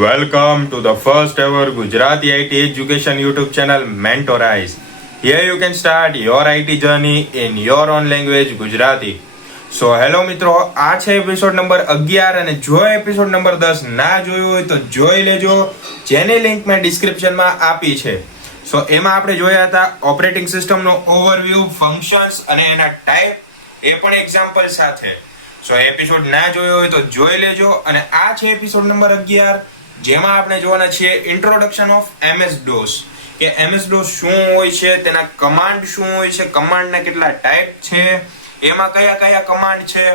Welcome to the first ever Gujarati IT education YouTube channel Mentorize. Here you can start your IT journey in your own language Gujarati. So hello મિત્રો, આ છે episode number 11 અને જો episode number 10 ના જોયું હોય તો જોઈ લેજો, જેની લિંક મેં ડિસ્ક્રિપ્શનમાં આપી છે. સો એમાં આપણે જોયા હતા ઓપરેટિંગ સિસ્ટમનો ઓવરવ્યૂ, ફંક્શન્સ અને એના ટાઈપ, એ પણ એક્ઝામ્પલ સાથે. સો એપિસોડ ના જોયો હોય તો જોઈ લેજો. અને આ છે એપિસોડ નંબર 11, જેમાં આપણે જોવાના છીએ ઇન્ટ્રોડક્શન ઓફ MS-DOS, કે MS-DOS શું હોય છે, તેના કમાન્ડ શું હોય છે, કમાન્ડના કેટલા ટાઈપ છે, એમાં કયા કયા કમાન્ડ છે,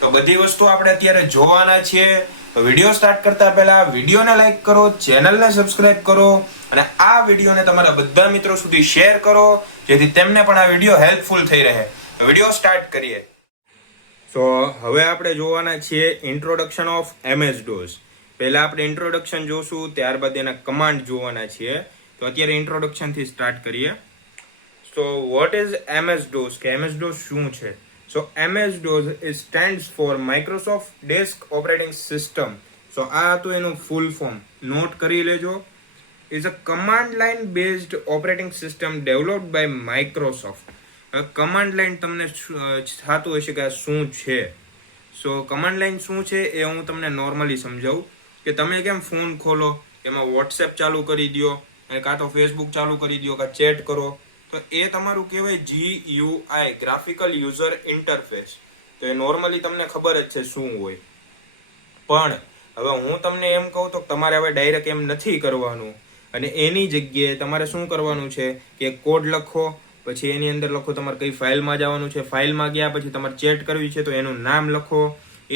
તો બધી વસ્તુ આપણે અત્યારે જોવાના છીએ. તો વિડીયો સ્ટાર્ટ કરતા પહેલા વિડીયોને લાઈક કરો, ચેનલને સબસ્ક્રાઇબ કરો અને આ વિડીયોને તમારા બધા મિત્રો સુધી શેર કરો, જેથી તેમને પણ આ વિડીયો હેલ્પફુલ થઈ રહે. તો વિડીયો સ્ટાર્ટ કરીએ. તો હવે આપણે જોવાના છીએ ઇન્ટ્રોડક્શન ઓફ MS-DOS. પહેલા આપણે ઇન્ટ્રોડક્શન જોશું, ત્યારબાદ એના કમાન્ડ જોવાના છીએ. તો અત્યારે ઇન્ટ્રોડક્શનથી સ્ટાર્ટ કરીએ. So what is MS-DOS? કે MS-DOS શું છે? So MS-DOS stands for Microsoft Desk Operating System. So આ તો એનું ફૂલ ફોર્મ નોટ કરી લેજો. Is a command line based operating system developed by Microsoft. Command line તમને થતું હશે કે આ શું છે. સો કમાન્ડ લાઈન શું છે એ હું તમને નોર્મલી સમજાવું. કે તમે કેમ ફોન ખોલો, એમાં વોટ્સએપ ચાલુ કરી દો, અને કાં તો ફેસબુક ચાલુ કરી દો, કાં ચેટ કરો, તો એ તમારું કહેવાય GUI, ગ્રાફિકલ યુઝર ઇન્ટરફેસ. તો એ નોર્મલી તમને ખબર જ છે શું હોય. પણ હવે હું તમને એમ કહું તો તમારે હવે ડાયરેક્ટ એમ નથી કરવાનું, અને એની જગ્યાએ તમારે શું કરવાનું છે કે કોડ લખો, પછી એની અંદર લખો તમારે કઈ ફાઇલમાં જવાનું છે, ફાઇલમાં ગયા પછી તમારે ચેટ કરવી છે તો એનું નામ લખો,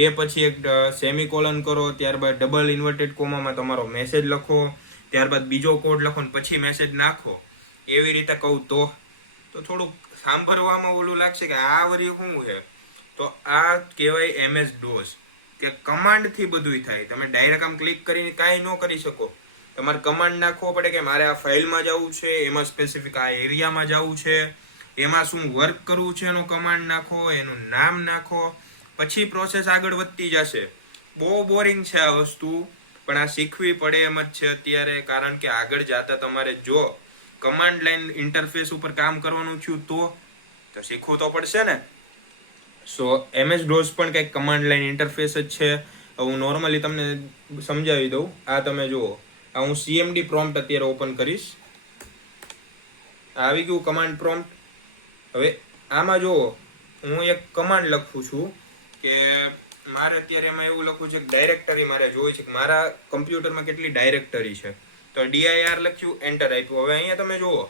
એ પછી એક સેમિકોલન કરો, ત્યારબાદ ડબલ ઇન્વર્ટેડ કોમામાં તમારો મેસેજ લખો, ત્યારબાદ બીજો કોડ લખો ને પછી મેસેજ નાખો. એવી રીતે કહું તો થોડુંક સાંભળવામાં ઓલું લાગશે કે આ વરી શું છે. તો આ કહેવાય MS-DOS, કે કમાન્ડથી બધું થાય. તમે ડાયરેક્ટ આમ ક્લિક કરીને કાંઈ ન કરી શકો. તમારે કમાન્ડ નાખવો પડે કે મારે આ ફાઇલમાં જવું છે, એમાં સ્પેસિફિક આ એરિયામાં જવું છે, એમાં શું વર્ક કરવું છે એનો કમાન્ડ નાખો, એનું નામ નાખો, પછી પ્રોસેસ આગળ વધતી જશે. બહુ બોરિંગ છે આ વસ્તુ, પણ આ શીખવી પડે એમ જ છે અત્યારે, કારણ કે આગળ જતા તમારે જો કમાન્ડ લાઈન ઇન્ટરફેસ ઉપર કામ કરવાનું થયું તો શીખવું તો પડશે ને. સો MS-DOS પણ કંઈક કમાન્ડ લાઈન ઇન્ટરફેસ જ છે. હું નોર્મલી તમને સમજાવી દઉં. આ તમે જુઓ, આ હું CMD પ્રોમ્પ્ટ અત્યારે ઓપન કરીશ. આવી ગયું કમાન્ડ પ્રોમ્પ્ટ. હવે આમાં જુઓ, હું એક કમાન્ડ લખું છું કે મારે અત્યારે એમાં એવું લખવું છે કે ડાયરેક્ટરી મારે જોઈ છે કે મારા કમ્પ્યુટરમાં કેટલી ડાયરેક્ટરી છે. તો DIR લખ્યું, એન્ટર આપ્યું. હવે અહીંયા તમે જુઓ,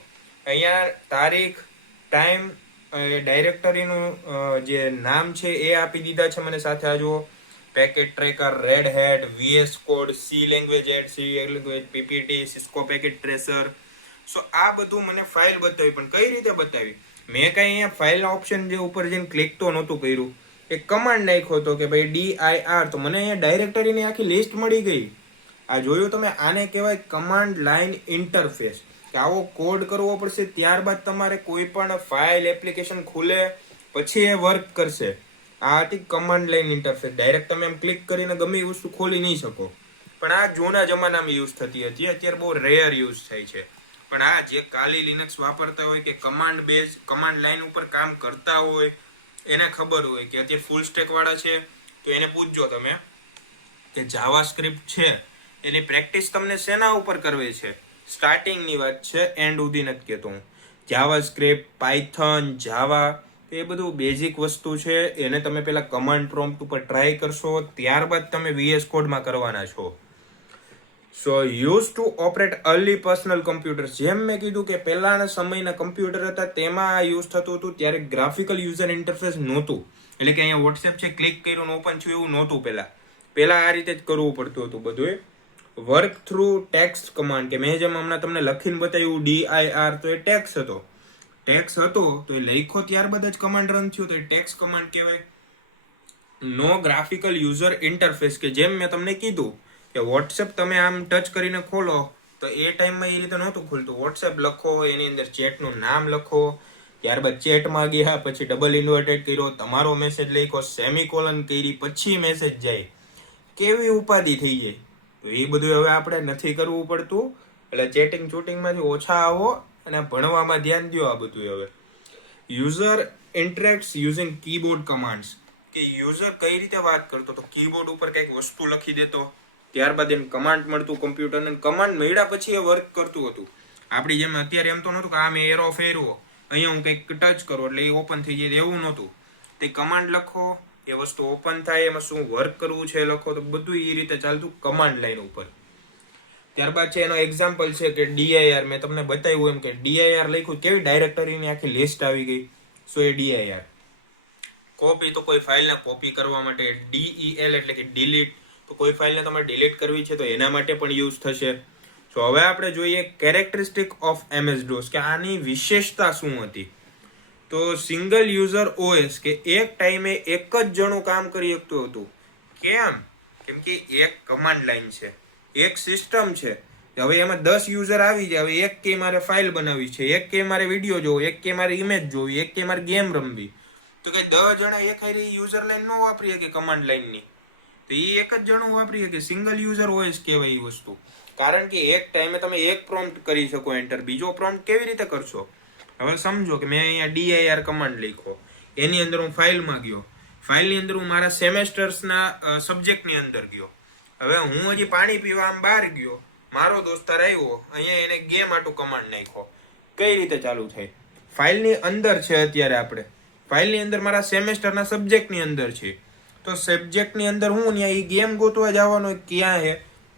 અહીંયા તારીખ, ટાઈમ, ડાયરેક્ટરીનું જે નામ છે એ આપી દીધા છે મને સાથે. આ જુઓ, packet tracker, red hat, VS code, C language add, C language, PPT, Cisco packet tracer. So આ બધું મને ફાઇલ બતાવી, પણ કઈ રીતે બતાવી? મેં કઈ અહીંયા ફાઇલના ઓપ્શન જે ઉપર જઈને ક્લિક તો નહોતું કર્યું, એક કમાન્ડ નાખ્યો હતો કે ભાઈ DIR, તો મને અહીંયા ડાયરેક્ટરીની આખી લિસ્ટ મળી ગઈ. આ જોયું તમે? આને કહેવાય કમાન્ડ લાઈન ઇન્ટરફેસ, કે આવો કોડ કરવો પડશે, ત્યારબાદ તમારે કોઈ પણ ફાઇલ, એપ્લિકેશન ખુલે પછી એ વર્ક કરશે. આ હતી કમાન્ડ લાઈન ઇન્ટરફેસ. ડાયરેક્ટ તમે એમ ક્લિક કરીને ગમે એ વસ્તુ ખોલી નહીં શકો. પણ આ જૂના જમાનામાં યુઝ થતી હતી, અત્યારે બહુ રેયર યુઝ થાય છે. પણ આ જે કાલી લિનક્સ વાપરતા હોય કે કમાન્ડ બેઝ, કમાન્ડ લાઈન ઉપર કામ કરતા હોય, એને ખબર હોય કે અત્યારે ફૂલ સ્ટેક વાળા છે, તો એને પૂછજો તમે કે જાવાસ્ક્રિપ્ટ છે એની પ્રેક્ટિસ તમને શેના ઉપર કરવી છે. સ્ટાર્ટિંગની વાત છે, એન્ડ સુધી નથી કહેતો હું. જાવાસ્ક્રિપ્ટ, પાયથન, જાવા, એ બધું બેઝિક વસ્તુ છે. એને તમે પેલા કમાન્ડ પ્રોમ્પ્ટ ઉપર ટ્રાય કરશો, ત્યારબાદ તમે VS કોડમાં કરવાના છો. So use to operate early personal computers. જેમ મેં કીધું કે પહેલાના સમયના કમ્પ્યુટર હતા તેમાં આ યુઝ થતું હતું, ત્યારે ગ્રાફિકલ યુઝર ઇન્ટરફેસ નહોતું. એટલે કે અહીંયા વોટ્સએપ છે, ક્લિક કર્યું ઓપન થયું એવું નહોતું. પહેલા આ રીતે જ કરવું પડતું હતું બધું. વર્ક થ્રુ ટેક્સ્ટ કમાન્ડ, કે મેં જેમ હમણાં તમને લખીને બતાવ્યું DIR, તો એ ટેક્સ હતો. ટેક્સ હતો તો એ લખ્યો ત્યારબાદ જ કમાન્ડ રન થયો, તો એ ટેક્સ કમાન્ડ કહેવાય. નો ગ્રાફિકલ યુઝર ઇન્ટરફેસ, કે જેમ મેં તમને કીધું કે વોટ્સએપ તમે આમ ટચ કરીને ખોલો તો એ ટાઈમમાં એ રીતે નહોતું ખુલતું. વોટ્સએપ લખો, એની અંદર ચેટનું નામ લખો, ત્યારબાદ ચેટમાં ગયા, પછી ડબલ ઇન્વર્ટેડ કર્યો, તમારો મેસેજ લખ્યો, સેમિકોલન કરી, પછી મેસેજ જાય. કેવી ઉપાધિ થઈ જાય. તો એ બધું હવે આપણે નથી કરવું પડતું. એટલે ચેટિંગમાંથી ઓછા આવો અને ભણવામાં ધ્યાન દો. આ બધું હવે યુઝર ઇન્ટરેક્ટ્સ યુઝિંગ કીબોર્ડ કમાન્ડ્સ, કે યુઝર કઈ રીતે વાત કરતો તો કીબોર્ડ ઉપર કંઈક વસ્તુ લખી દેતો, ત્યારબાદ એને કમાન્ડ મળતું કમ્પ્યુટરને, કમાન્ડ મળ્યા પછી એ વર્ક કરતું હતું. આપણી જેમ અત્યારે એમ તો નહોતું કે આ મેં એરો ફેરવો, અહીંયા હું કંઈક ટચ કરું એટલે એ ઓપન થઈ જાય, એવું નહોતું. તે કમાન્ડ લખો, એ વસ્તુ ઓપન થાય, એમાં શું વર્ક કરવું છે લખો, તો બધું એ રીતે ચાલતું કમાન્ડ લાઈન ઉપર. ત્યારબાદ છે એનો એક્ઝામ્પલ છે કે DIR, મેં તમને બતાવ્યું એમ કે DIR લખ્યું કેવી ડાયરેક્ટરીની આખી લિસ્ટ આવી ગઈ. સો એ DIR. કોપી તો કોઈ ફાઇલને કોપી કરવા માટે, DEL એટલે કે ડિલીટ, તો કોઈ ફાઇલને તમારે ડિલીટ કરવી છે તો એના માટે પણ યુઝ થશે. તો હવે આપણે જોઈએ કેરેક્ટરિસ્ટિક ઓફ MS-DOS, કે આની વિશેષતા શું હતી. તો સિંગલ યુઝર OS, કે એક ટાઈમે એક જ જણું કામ કરી શકતું હતું. કેમ કે એક કમાન્ડ લાઈન છે, એક સિસ્ટમ છે. હવે એમાં 10 યુઝર આવી જાય. હવે એક કે મારે ફાઇલ બનાવવી છે, એક કે મારે વિડીયો જોવો, એક કે મારે ઇમેજ જોવી, એક કે મારે ગેમ રમવી, તો કે 10 જણા એક હારી યુઝર લાઈન ન વાપરી શકે કમાન્ડ લાઈનની. તો એ એક જ જણું વાપરી શકે. સિંગલ યુઝર OS કહેવાય એ વસ્તુ. કારણ કે એક ટાઈમે તમે એક પ્રોમ્પ્ટ કરી શકો એન્ટર, બીજો પ્રોમ્પ્ટ કેવી રીતે કરશો. હવે સમજો કે મેં અહીંયા DIR કમાન્ડ લખ્યો, એની અંદર હું ફાઇલમાં ગયો, ફાઇલની અંદર હું મારા સેમેસ્ટર્સના સબ્જેક્ટની અંદર ગયો. હવે હું હજી પાણી પીવા આમ બહાર ગયો, મારો દોસ્તાર આવ્યો, અહીંયા એને ગેમ આટું કમાન્ડ નાખ્યો. કઈ રીતે ચાલુ થાય? ફાઇલની અંદર છે અત્યારે આપણે, ફાઇલની અંદર મારા સેમેસ્ટરના સબ્જેક્ટની અંદર છે. તો સબ્જેક્ટની અંદર હું ત્યાં એ ગેમ ગોતવા જવાનો ક્યાં છે,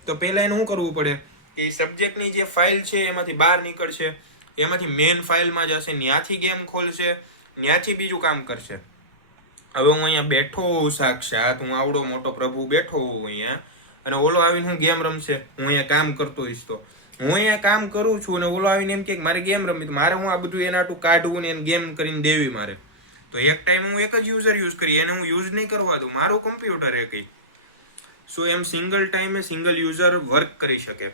તો પહેલા એને શું કરવું પડે કે સબ્જેક્ટની જે ફાઇલ છે એમાંથી બહાર નીકળશે, એમાંથી મેઇન ફાઇલમાં જશે, ત્યાંથી ગેમ ખોલશે, ત્યાંથી બીજું કામ કરશે. હવે હું અહીંયા બેઠો હોઉં, સાક્ષાત હું આવડો મોટો પ્રભુ બેઠો હોઉં અહીંયા, અને ઓલો આવીને હું ગેમ રમશે. હું અહીંયા કામ કરતો હોઈશ તો હું અહીંયા કામ કરું છું અને ઓલો આવીને એમ કે મારે ગેમ રમવી, તો મારે હું આ બધું એના આટું કાઢવું ને એને ગેમ કરીને દેવી મારે. તો એક ટાઈમ હું એક જ યુઝર યુઝ કરી, એને હું યુઝ નહીં કરવા દઉં, મારું કમ્પ્યુટર એ કંઈ. સો એમ સિંગલ ટાઈમે સિંગલ યુઝર વર્ક કરી શકે.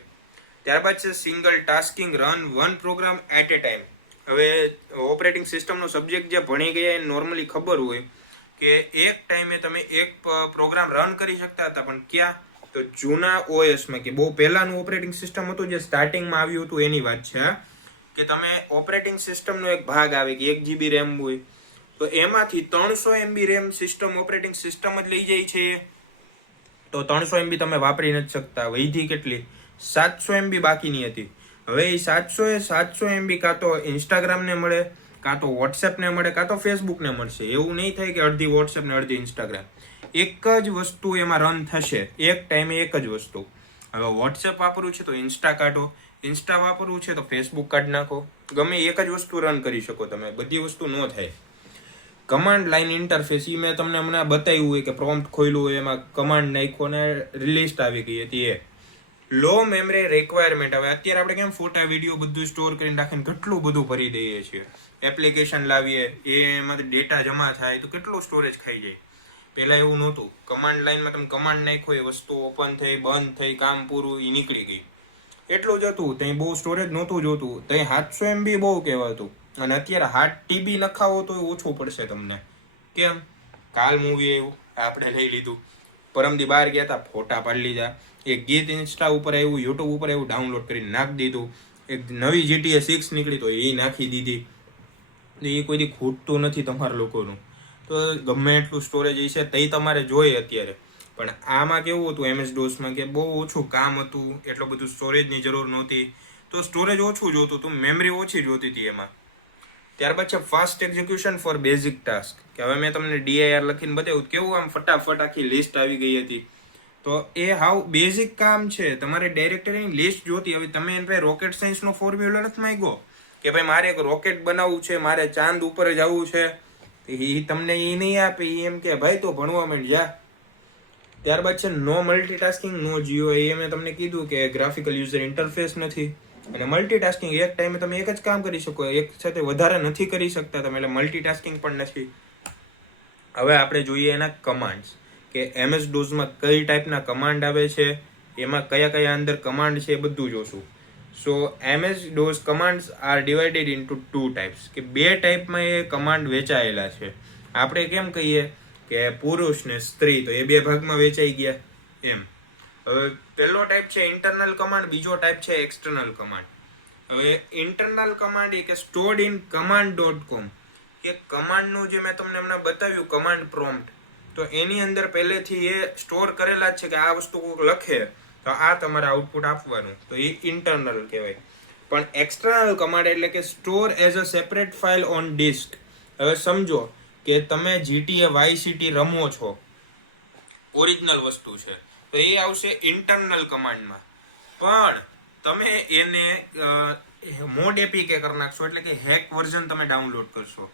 ત્યારબાદ છે single tasking run one program at a time. હવે ઓપરેટિંગ સિસ્ટમનો સબ્જેક્ટ જે ભણી ગયા એને નોર્મલી ખબર હોય કે એક ટાઈમે તમે એક પ્રોગ્રામ રન કરી શકતા હતા, પણ ક્યાં? તો જૂના OSમાં, કે બહુ પહેલાનું ઓપરેટિંગ સિસ્ટમ હતું જે સ્ટાર્ટિંગમાં આવ્યું હતું એની વાત છે, કે તમે ઓપરેટિંગ સિસ્ટમનો એક ભાગ આવે કે 1 GB રેમ હોય, તો એમાંથી 300 MB RAM system operating system જ લઈ જાય છે. તો 300 MB તમે વાપરી નથી શકતા. વૈધી કેટલી? 700 MB બાકીની હતી. હવે એ 700 MB કાં તો ઇન્સ્ટાગ્રામને મળે, કાં તો વોટ્સએપને મળે, કાં તો ફેસબુકને મળશે. એવું નહીં થાય કે અડધી વોટ્સએપ ને અડધી ઇન્સ્ટાગ્રામ. એક જ વસ્તુ એમાં રન થશે એક ટાઈમે, એક જ વસ્તુ. હવે વોટ્સએપ વાપરવું છે તો ઇન્સ્ટા કાઢો, ઇન્સ્ટા વાપરવું છે તો ફેસબુક કાઢી નાખો. ગમે એક જ વસ્તુ રન કરી શકો તમે, બધી વસ્તુ ન થાય. કમાન્ડ લાઈન ઇન્ટરફેસ, એ મેં તમને હમણાં બતાવ્યું હોય કે પ્રોમ્પ્ટ ખોલ્યું હોય, એમાં કમાન્ડ નાખ્યો ને લિસ્ટ આવી ગઈ હતી. એ લો મેમરી રિક્વાયરમેન્ટ. હવે અત્યારે આપણે કેમ ફોટા વિડીયો બધું સ્ટોર કરીને રાખીને કેટલું બધું ભરી દઈએ છીએ, એપ્લિકેશન લાવીએ, એમાંથી ડેટા જમા થાય તો કેટલું સ્ટોરેજ ખાઈ જાય. પહેલાં એવું નહોતું. કમાન્ડ લાઈનમાં તમે કમાન્ડ નાખ્યો, એ વસ્તુ ઓપન થઈ, બંધ થઈ, કામ પૂરું, એ નીકળી ગઈ. એટલું જ હતું. ત્યાં બહુ સ્ટોરેજ નહોતું જોતું. ત્યાં 700 MB બહુ કહેવાતું. અને અત્યારે 8 TB નખાવો તો ઓછું પડશે તમને. કેમ? કાલ મૂવી આવ્યું, આપણે લઈ લીધું. પરમદી બહાર ગયા હતા, ફોટા પાડી લીધા. એક ગીત ઇન્સ્ટા ઉપર આવ્યું, યુટ્યુબ ઉપર આવ્યું, ડાઉનલોડ કરીને નાખી દીધું. એક નવી GTA 6 નીકળી તો એ નાખી દીધી. એ કોઈ દી ખૂટતું નથી તમારા લોકોનું. તો ગમે એટલું સ્ટોરેજ હશે તે તમારે જોઈએ અત્યારે. પણ આમાં કેવું હતું MS-DOSમાં કે બહુ ઓછું કામ હતું, એટલું બધું સ્ટોરેજની જરૂર નહોતી. તો સ્ટોરેજ ઓછું જોતું હતું, મેમરી ઓછી જોતી હતી એમાં. ત્યારબાદ છે fast execution for basic task, કે હવે મેં તમને DIR લખીને બતાવ્યું કેવું આમ ફટાફટ આખી લિસ્ટ આવી ગઈ હતી. તો એ હાવ બેઝિક કામ છે. તમારે ડાયરેક્ટરીની લિસ્ટ જોતી. હવે તમે એને ભાઈ રોકેટ સાયન્સનો ફોર્મ્યુલા નથી માંગ્યો કે ભાઈ મારે એક રોકેટ બનાવવું છે, મારે ચાંદ ઉપર જવું છે, એ તમને એ નહીં આપે. એમ કે ભાઈ તો ભણવા માંડ જા. ત્યારબાદ છે નો મલ્ટીટાસ્કિંગ નો GUI. એ મેં તમને કીધું કે ગ્રાફિકલ યુઝર ઇન્ટરફેસ નથી. અને મલ્ટીટાસ્કિંગ, એક ટાઈમે તમે એક જ કામ કરી શકો, એક સાથે વધારે નથી કરી શકતા તમે, એટલે મલ્ટીટાસ્કિંગ પણ નથી. હવે આપણે જોઈએ એના કમાન્ડ્સ, કે MS-DOSમાં કઈ ટાઈપના કમાન્ડ આવે છે, એમાં કયા કયા અંદર કમાન્ડ છે, એ બધું જોશું. So MS-DOS commands are divided into 2 types, કે 2 ટાઈપમાં એ કમાન્ડ વેચાયેલા છે. આપણે કેમ કહીએ કે પુરુષ ને સ્ત્રી, તો એ 2 ભાગમાં વેચાઈ ગયા એમ. હવે પહેલો ટાઈપ છે ઇન્ટરનલ કમાન્ડ, બીજો ટાઈપ છે એક્સટર્નલ કમાન્ડ. હવે ઇન્ટરનલ કમાન્ડ એ કે સ્ટોર્ડ ઇન command.com કે કમાન્ડનું જે મેં તમને હમણાં બતાવ્યું કમાન્ડ પ્રોમ્પ્ટ, તો એની અંદર પહેલેથી એ સ્ટોર કરેલા જ છે કે આ વસ્તુ કોઈક લખે તો આ તમારે આઉટપુટ આપવાનું, તો એ ઇન્ટરનલ કહેવાય. પણ એક્સટર્નલ કમાન્ડ એટલે કે store as a separate file on disk. હવે સમજો કે તમે GTA Vice City રમો છો, ઓરિજિનલ વસ્તુ છે, તો એ આવશે ઇન્ટરનલ કમાન્ડમાં. પણ તમે એને મોડ એપીકે કરી નાખશો, એટલે કે હેક વર્ઝન તમે ડાઉનલોડ કરશો,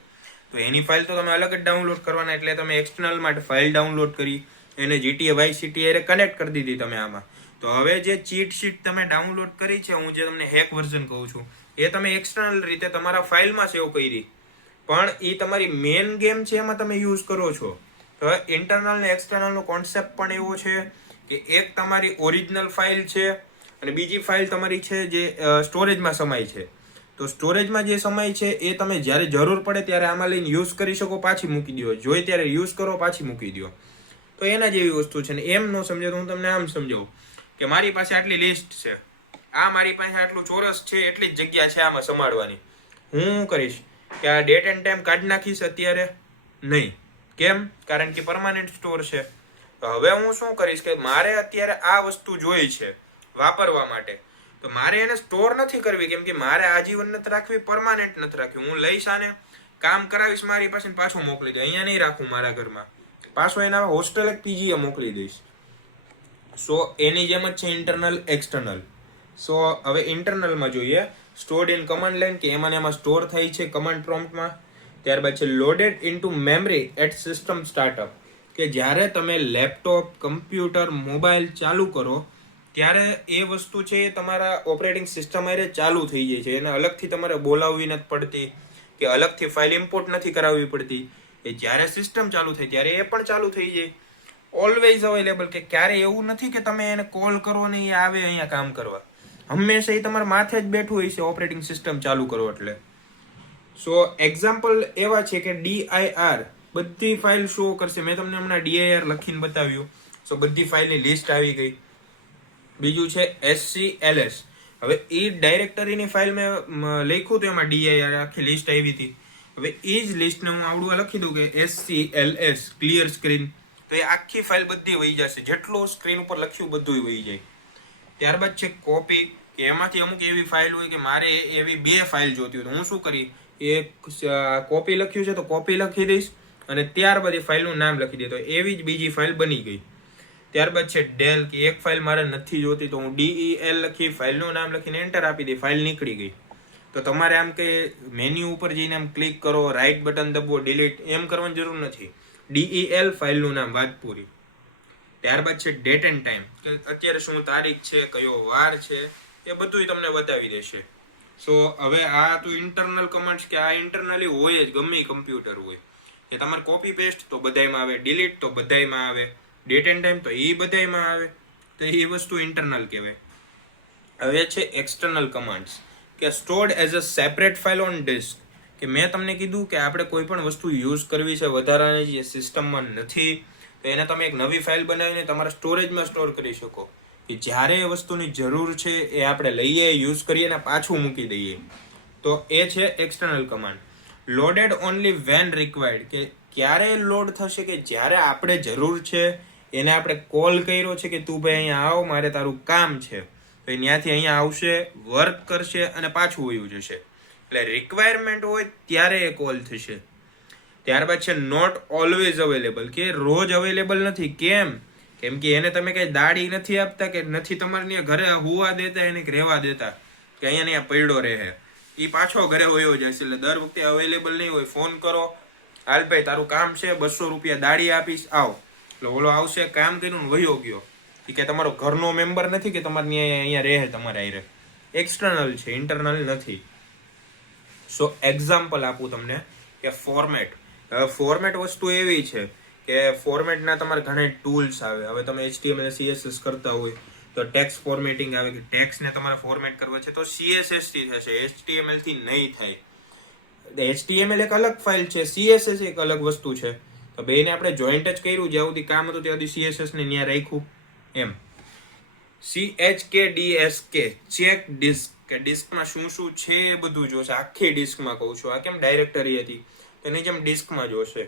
તો એની ફાઇલ તો તમે અલગ જ ડાઉનલોડ કરવાના. એટલે તમે એક્સટર્નલ માટે ફાઇલ ડાઉનલોડ કરી એને GTA Vice City એ કનેક્ટ કરી દીધી તમે આમાં. તો હવે જે ચીટ શીટ તમે ડાઉનલોડ કરી છે, હું જે તમને હેક વર્ઝન કહું છું, એ તમે એક્સટર્નલ રીતે તમારા ફાઇલમાં સેવ કરી, પણ એ તમારી મેઇન ગેમ છે એમાં તમે યુઝ કરો છો. તો ઇન્ટરનલ ને એક્સટર્નલનો કોન્સેપ્ટ પણ એવો છે કે એક તમારી ઓરિજિનલ ફાઇલ છે અને બીજી ફાઇલ તમારી છે જે સ્ટોરેજમાં સમાય છે. તો સ્ટોરેજમાં જે સમાય છે એ તમે જ્યારે જરૂર પડે ત્યારે આમાં લઈને યુઝ કરી શકો, પાછી મૂકી દો, જોઈ ત્યારે યુઝ કરો, પાછી મૂકી દો. તો એના જેવી વસ્તુ છે. ને એમ ન સમજો તો હું તમને આમ સમજાવું કે મારી પાસે આટલી લિસ્ટ છે, આ મારી પાસે આટલું ચોરસ છે, એટલી જ જગ્યા છે આમાં સંભાળવાની. હું કરીશ કે આ ડેટ એન્ડ ટાઈમ કાઢી નાખીશ અત્યારે નહીં. કેમ? કારણ કે પરમાનન્ટ સ્ટોર છે. તો હવે હું શું કરીશ કે મારે અત્યારે આ વસ્તુ જોઈ છે વાપરવા માટે, તો મારે એને સ્ટોર નથી કરવી, કેમ કે મારે આજીવન નથી રાખવી, પરમાનન્ટ નથી રાખવી. હું લઈશ આને, કામ કરાવીશ મારી પાસે, પાછો મોકલી દઉં. અહીંયા નહીં રાખું મારા ઘરમાં, પાછો એના હોસ્ટેલ એક પીજીએ મોકલી દઈશ. સો એની જેમ જ છે ઇન્ટરનલ એક્સટર્નલ. સો હવે ઇન્ટરનલમાં જોઈએ સ્ટોર્ડ ઇન કમાન્ડ લાઇન, કે એમાં સ્ટોર થાય છે કમાન્ડ પ્રોમ્પ્ટમાં. ત્યારબાદ છે loaded into memory at system startup, કે જ્યારે તમે લેપટોપ, કમ્પ્યુટર, મોબાઈલ ચાલુ કરો ત્યારે એ વસ્તુ છે એ તમારા ઓપરેટિંગ સિસ્ટમ હારે ચાલુ થઈ જાય છે. એને અલગથી તમારે બોલાવવી નથી પડતી કે અલગથી ફાઇલ ઇમ્પોર્ટ નથી કરાવવી પડતી. એ જ્યારે સિસ્ટમ ચાલુ થાય ત્યારે એ પણ ચાલુ થઈ જાય. ઓલવેઝ અવેલેબલ, કે ક્યારે એવું નથી કે તમે એને કોલ કરો ને એ આવે અહીંયા કામ કરવા. હંમેશા એ તમારા માથે જ બેઠું હોય છે ઓપરેટિંગ સિસ્ટમ ચાલુ કરો એટલે. સો એક્ઝામ્પલ એવા છે કે DIR બધી ફાઇલ શો કરશે. મેં તમને હમણાં DIR લખીને બતાવ્યું. સો બધી ફાઇલની લિસ્ટ આવી ગઈ. બીજું છે SCLS. હવે એ ડાયરેક્ટરીની ફાઇલ મેં લખ્યું તો એમાં DIR આખી લિસ્ટ આવી હતી. હવે એ જ લિસ્ટને હું આવડું લખી દઉં કે SCLS ક્લિયર સ્ક્રીન, તો એ આખી ફાઇલ બધી વહી જશે. જેટલું સ્ક્રીન ઉપર લખ્યું બધું વહી જાય. ત્યારબાદ છે કોપી, કે એમાંથી અમુક એવી ફાઇલ હોય કે મારે એવી 2 ફાઇલ જોતી હોય, તો હું શું કરી, એક કોપી લખ્યું છે તો કોપી લખી દઈશ અને ત્યારબાદ એ ફાઇલનું નામ લખી દઈશ, તો એવી જ બીજી ફાઇલ બની ગઈ. ત્યારબાદ છે ડેલ, કે એક ફાઇલ મારે નથી જોતી તો હું DEL લખી, ફાઇલનું નામ લખીને એન્ટર આપી દઈ, ફાઇલ નીકળી ગઈ. તો તમારે આમ કે મેન્યુ ઉપર જઈને આમ ક્લિક કરો, રાઈટ બટન દબો, ડિલીટ એમ કરવાની જરૂર નથી. DEL ફાઇલનું નામ, વાત પૂરી. ત્યારબાદ છે ડેટ એન્ડ ટાઈમ, કે અત્યારે શું તારીખ છે, કયો વાર છે, એ બધું તમને બતાવી દેશે. સો હવે આ તો ઇન્ટરનલ કમાન્ડ્સ, કે આ ઇન્ટરનલી હોય જ, ગમે કમ્પ્યુટર હોય. કે તમારે કોપી પેસ્ટ તો બધાયમાં આવે, ડિલીટ તો બધાયમાં આવે, ડેટ એન્ડ ટાઈમ તો એ બધાયમાં આવે. તો એ વસ્તુ ઇન્ટરનલ કહેવાય. હવે છે એક્સટર્નલ કમાન્ડ્સ, કે stored as a separate file on disk, કે મેં તમને કીધું કે આપણે કોઈ પણ વસ્તુ યુઝ કરવી છે વધારાની જે સિસ્ટમમાં નથી, તો એને તમે એક નવી ફાઇલ બનાવીને તમારા સ્ટોરેજમાં સ્ટોર કરી શકો, કે જ્યારે એ વસ્તુની જરૂર છે એ આપણે લઈએ, યુઝ કરીએ અને પાછું મૂકી દઈએ. તો એ છે external command. Loaded only when required, કે ક્યારે લોડ થશે, કે જ્યારે આપણે જરૂર છે, એને આપણે કોલ કર્યો છે કે તું ભાઈ અહીંયા આવ, મારે તારું કામ છે, તો એ ત્યાંથી અહીંયા આવશે, વર્ક કરશે અને પાછું વયું જશે. એટલે રિક્વાયરમેન્ટ હોય ત્યારે એ કોલ થશે. ત્યારબાદ છે નોટ ઓલવેઝ અવેલેબલ, કે રોજ અવેલેબલ નથી. કેમ કે એને તમે કઈ દાડી નથી આપતા, કે નથી તમારે ઘરે હોવા દેતા, એને રહેવા દેતા, કે અહીંયા અહીંયા પડ્યો રહે, એ પાછો ઘરે હોયો જશે. એટલે દર વખતે અવેલેબલ નહીં હોય. ફોન કરો, હાલ ભાઈ તારું કામ છે, 200 રૂપિયા દાડી આપીશ, આવ. એટલે ઓલો આવશે, કામ કર્યું વયો ગયો. કે તમારો ઘરનો મેમ્બર નથી કે તમારે અહીંયા રહે તમારે અહીં રહે. એક્સટર્નલ છે, ઇન્ટરનલ નથી. સો એક્ઝામ્પલ આપું તમને કે ફોર્મેટ. ફોર્મેટ વસ્તુ એવી છે કે ફોર્મેટના તમારે ઘણા ટૂલ્સ આવે. હવે તમે HTML CSS કરતા હોય તો ટેક્સ્ટ ફોર્મેટિંગ આવે, કે ટેક્સ્ટને તમારે ફોર્મેટ કરવા છે તો CSS થી થશે, HTML થી નહીં થાય. HTML એક અલગ ફાઇલ છે, CSS એક અલગ વસ્તુ છે. તો બેને આપણે જોઈન્ટ જ કર્યું, જ્યાં સુધી કામ હતું ત્યાં સુધી CSS ને ત્યાં રાખ્યું એમ. CHKDSK ચેક ડિસ્ક, કે ડિસ્કમાં શું શું છે એ બધું જોશે. આખી ડિસ્કમાં કહું છું, આ કેમ ડાયરેક્ટરી હતી તેની જેમ ડિસ્કમાં જોશે.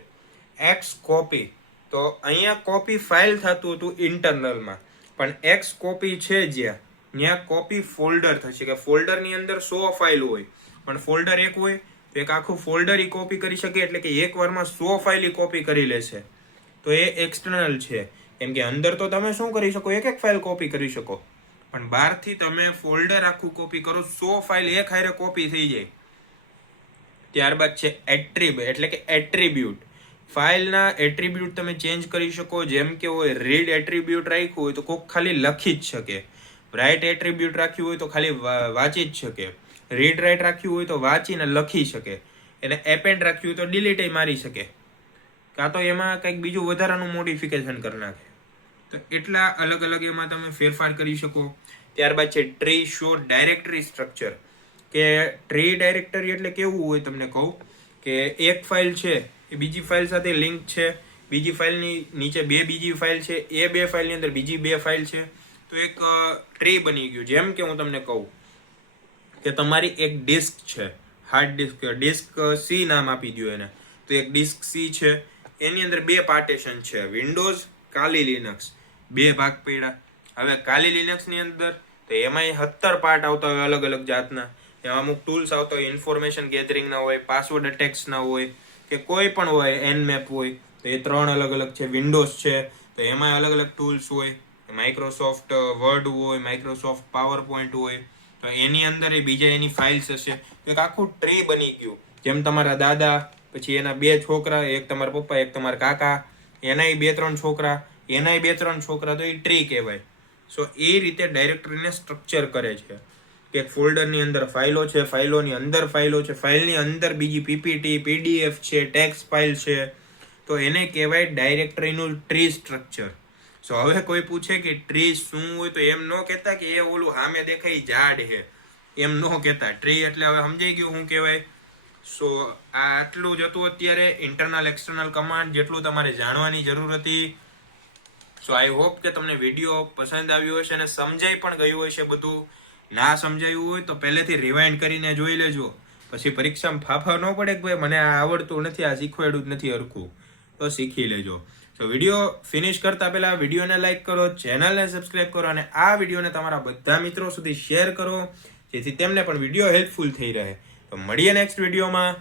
એક્સ કોપી, તો અહીંયા કોપી ફાઇલ થતું હતું ઇન્ટરનલમાં, પણ એક્સ કોપી છે ત્યાં કોપી ફોલ્ડર થશે, કે ફોલ્ડરની અંદર 100 ફાઇલ હોય પણ ફોલ્ડર એક હોય તો એક આખું ફોલ્ડર ઈ કોપી કરી શકે, એટલે કે એક વારમાં 100 ફાઇલ ઈ કોપી કરી લેશે. તો એ એક્સટર્નલ છે, કેમ કે અંદર તો તમે શું કરી શકો, એક એક ફાઇલ કોપી કરી શકો, પણ બહારથી તમે ફોલ્ડર આખું કોપી કરો, 100 ફાઇલ એક હારે કોપી થઈ જાય. ત્યારબાદ છે એટ્રીબ, એટલે કે એટ્રીબ્યુટ. ફાઇલના એટ્રીબ્યુટ તમે ચેન્જ કરી શકો, જેમ કે હોય રીડ એટ્રીબ્યુટ રાખ્યું હોય તો કોક ખાલી લખી જ શકે, રાઇટ એટ્રીબ્યુટ રાખ્યું હોય તો ખાલી વાંચી જ શકે, રીડ રાઇટ રાખ્યું હોય તો વાંચીને લખી શકે, એને એપેન્ડ રાખ્યું હોય તો ડિલીટ મારી શકે, કાં તો એમાં કંઈક બીજું વધારાનું મોડિફિકેશન કરી નાખે. તો એટલા અલગ અલગ એમાં તમે ફેરફાર કરી શકો. ત્યારબાદ છે ટ્રી શો ડાયરેક્ટરી સ્ટ્રક્ચર, કે ટ્રી ડાયરેક્ટરી એટલે કેવું હોય તમને કહું, કે એક ફાઇલ છે એ બીજી ફાઇલ સાથે લિંક છે, બીજી ફાઇલની નીચે બીજી ફાઇલ છે, એ બે ફાઇલની અંદર બીજી 2 ફાઇલ છે, તો એક ટ્રી બની ગયું. જેમ કે હું તમને કહું કે તમારી એક ડિસ્ક છે, હાર્ડ ડિસ્ક C નામ આપી દો એને, તો એક ડિસ્ક C છે, એની અંદર 2 પાર્ટીશન છે, વિન્ડોઝ, કાલી લિનક્સ, 2 ભાગ પડ્યા. હવે કાલી લિનક્સની અંદર તો એમાંય 17 પાર્ટ આવતા હોય અલગ અલગ જાતના, એમાં અમુક ટૂલ્સ આવતા હોય, ઇન્ફોર્મેશન ગેધરિંગના હોય, પાસવર્ડ અટેક્સના હોય, કે કોઈ પણ હોય, nmap હોય, તો એ 3 અલગ અલગ છે. વિન્ડોઝ છે તો એમાં અલગ અલગ ટૂલ્સ હોય, માઇક્રોસોફ્ટ વર્ડ હોય, માઇક્રોસોફ્ટ પાવર પોઈન્ટ હોય, તો એની અંદર એ બીજા એની ફાઇલ્સ હશે. એક આખું ટ્રી બની ગયું, જેમ તમારા દાદા, પછી એના 2 છોકરા, એક તમારા પપ્પા, એક તમારા કાકા, એનાય 2-3 છોકરા, એનાય 2-3 છોકરા, તો એ ટ્રી કહેવાય. સો એ રીતે ડાયરેક્ટરીને સ્ટ્રક્ચર કરે છે, કે ફોલ્ડરની અંદર ફાઇલો છે, ફાઇલોની અંદર ફાઇલો છે, ફાઇલની અંદર બીજી પીપીટી, પીડીએફ છે, ટેક્સ્ટ ફાઇલ છે, તો એને કહેવાય ડાયરેક્ટરીનું ટ્રી સ્ટ્રક્ચર. સો હવે કોઈ પૂછે કે ટ્રી શું હોય, તો એમ ન કહેતા કે એ ઓલું સામે દેખાય ઝાડ છે, એમ ન કહેતા. ટ્રી એટલે હવે સમજાઈ ગયું શું કહેવાય. સો આ આટલું જ હતું અત્યારે ઇન્ટરનલ એક્સટર્નલ કમાન્ડ, જેટલું તમારે જાણવાની જરૂર હતી. સો આઈ હોપ કે તમને વિડીયો પસંદ આવ્યો હશે અને સમજાઈ પણ ગયું હશે બધું. ના સમજાયું હોય તો પહેલેથી રિવાઇન્ડ કરીને જોઈ લેજો, પછી પરીક્ષામાં ફાફા ન પડે કે ભાઈ મને આ આવડતું નથી, આ શીખવાડ્યું જ નથી હરખું, તો શીખી લેજો. તો વિડીયો ફિનિશ કરતા પહેલા વિડીયોને લાઈક કરો, ચેનલને સબસ્ક્રાઇબ કરો, અને આ વિડીયોને તમારા બધા મિત્રો સુધી શેર કરો, જેથી તેમને પણ વિડીયો હેલ્પફુલ થઈ રહે. તો મળીએ નેક્સ્ટ વિડીયોમાં.